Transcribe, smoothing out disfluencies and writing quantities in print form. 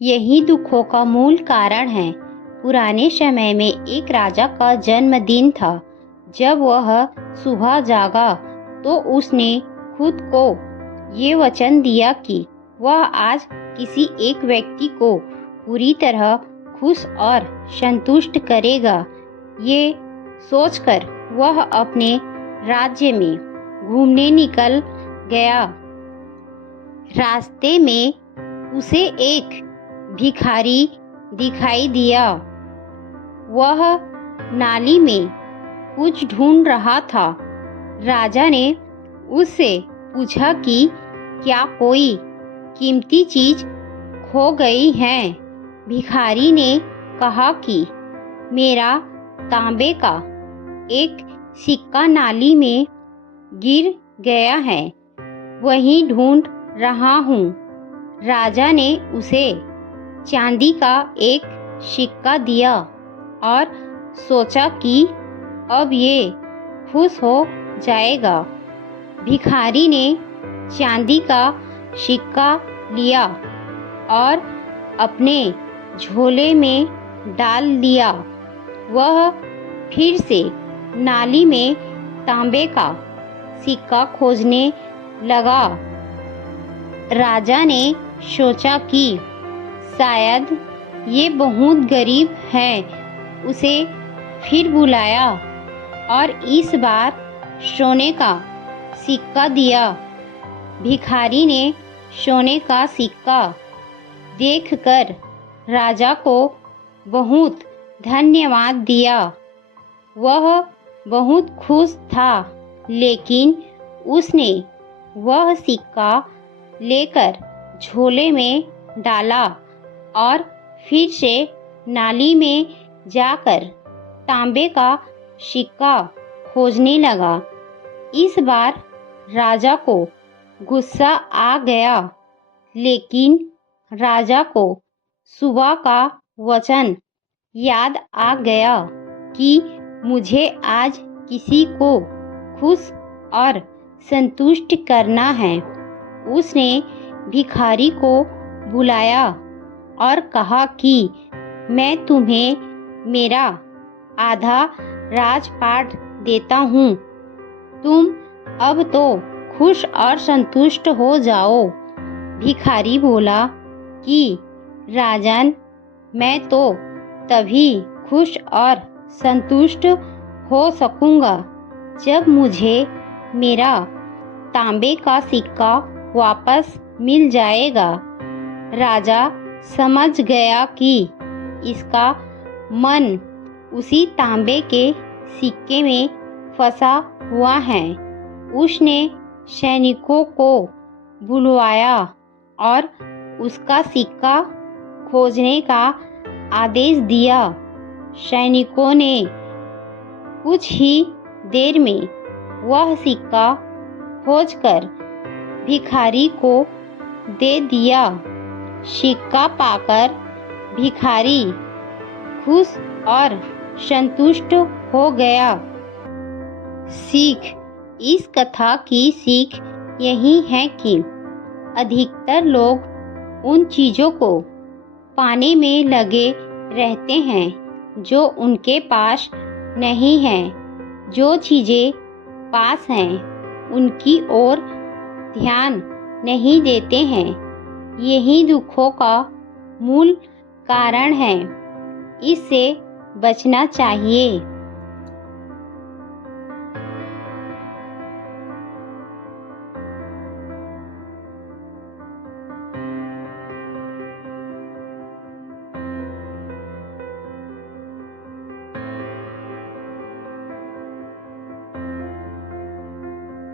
यही दुखों का मूल कारण है। पुराने समय में एक राजा का जन्मदिन था। जब वह सुबह जागा तो उसने खुद को ये वचन दिया कि वह आज किसी एक व्यक्ति को पूरी तरह खुश और संतुष्ट करेगा। ये सोचकर वह अपने राज्य में घूमने निकल गया। रास्ते में उसे एक भिखारी दिखाई दिया। वह नाली में कुछ ढूंढ रहा था। राजा ने उससे पूछा कि क्या कोई कीमती चीज खो गई है। भिखारी ने कहा कि मेरा तांबे का एक सिक्का नाली में गिर गया है, वही ढूंढ रहा हूँ। राजा ने उसे चांदी का एक सिक्का दिया और सोचा कि अब ये खुश हो जाएगा। भिखारी ने चांदी का सिक्का लिया और अपने झोले में डाल दिया। वह फिर से नाली में तांबे का सिक्का खोजने लगा। राजा ने सोचा कि शायद ये बहुत गरीब है। उसे फिर बुलाया और इस बार सोने का सिक्का दिया। भिखारी ने सोने का सिक्का देखकर राजा को बहुत धन्यवाद दिया। वह बहुत खुश था, लेकिन उसने वह सिक्का लेकर झोले में डाला और फिर से नाली में जाकर तांबे का सिक्का खोजने लगा। इस बार राजा को गुस्सा आ गया, लेकिन राजा को सुबह का वचन याद आ गया कि मुझे आज किसी को खुश और संतुष्ट करना है। उसने भिखारी को बुलाया और कहा कि मैं तुम्हें मेरा आधा राजपाट देता हूँ। तुम अब तो खुश और संतुष्ट हो जाओ। भिखारी बोला कि राजन, मैं तो तभी खुश और संतुष्ट हो सकूँगा जब मुझे मेरा तांबे का सिक्का वापस मिल जाएगा। राजा समझ गया कि इसका मन उसी तांबे के सिक्के में फंसा हुआ है। उसने सैनिकों को बुलवाया और उसका सिक्का खोजने का आदेश दिया। सैनिकों ने कुछ ही देर में वह सिक्का खोजकर भिखारी को दे दिया। सिक्का पाकर भिखारी खुश और संतुष्ट हो गया। सीख। इस कथा की सीख यही है कि अधिकतर लोग उन चीज़ों को पाने में लगे रहते हैं जो उनके पास नहीं है। जो चीज़ें पास हैं उनकी ओर ध्यान नहीं देते हैं। यही दुखों का मूल कारण है। इससे बचना चाहिए।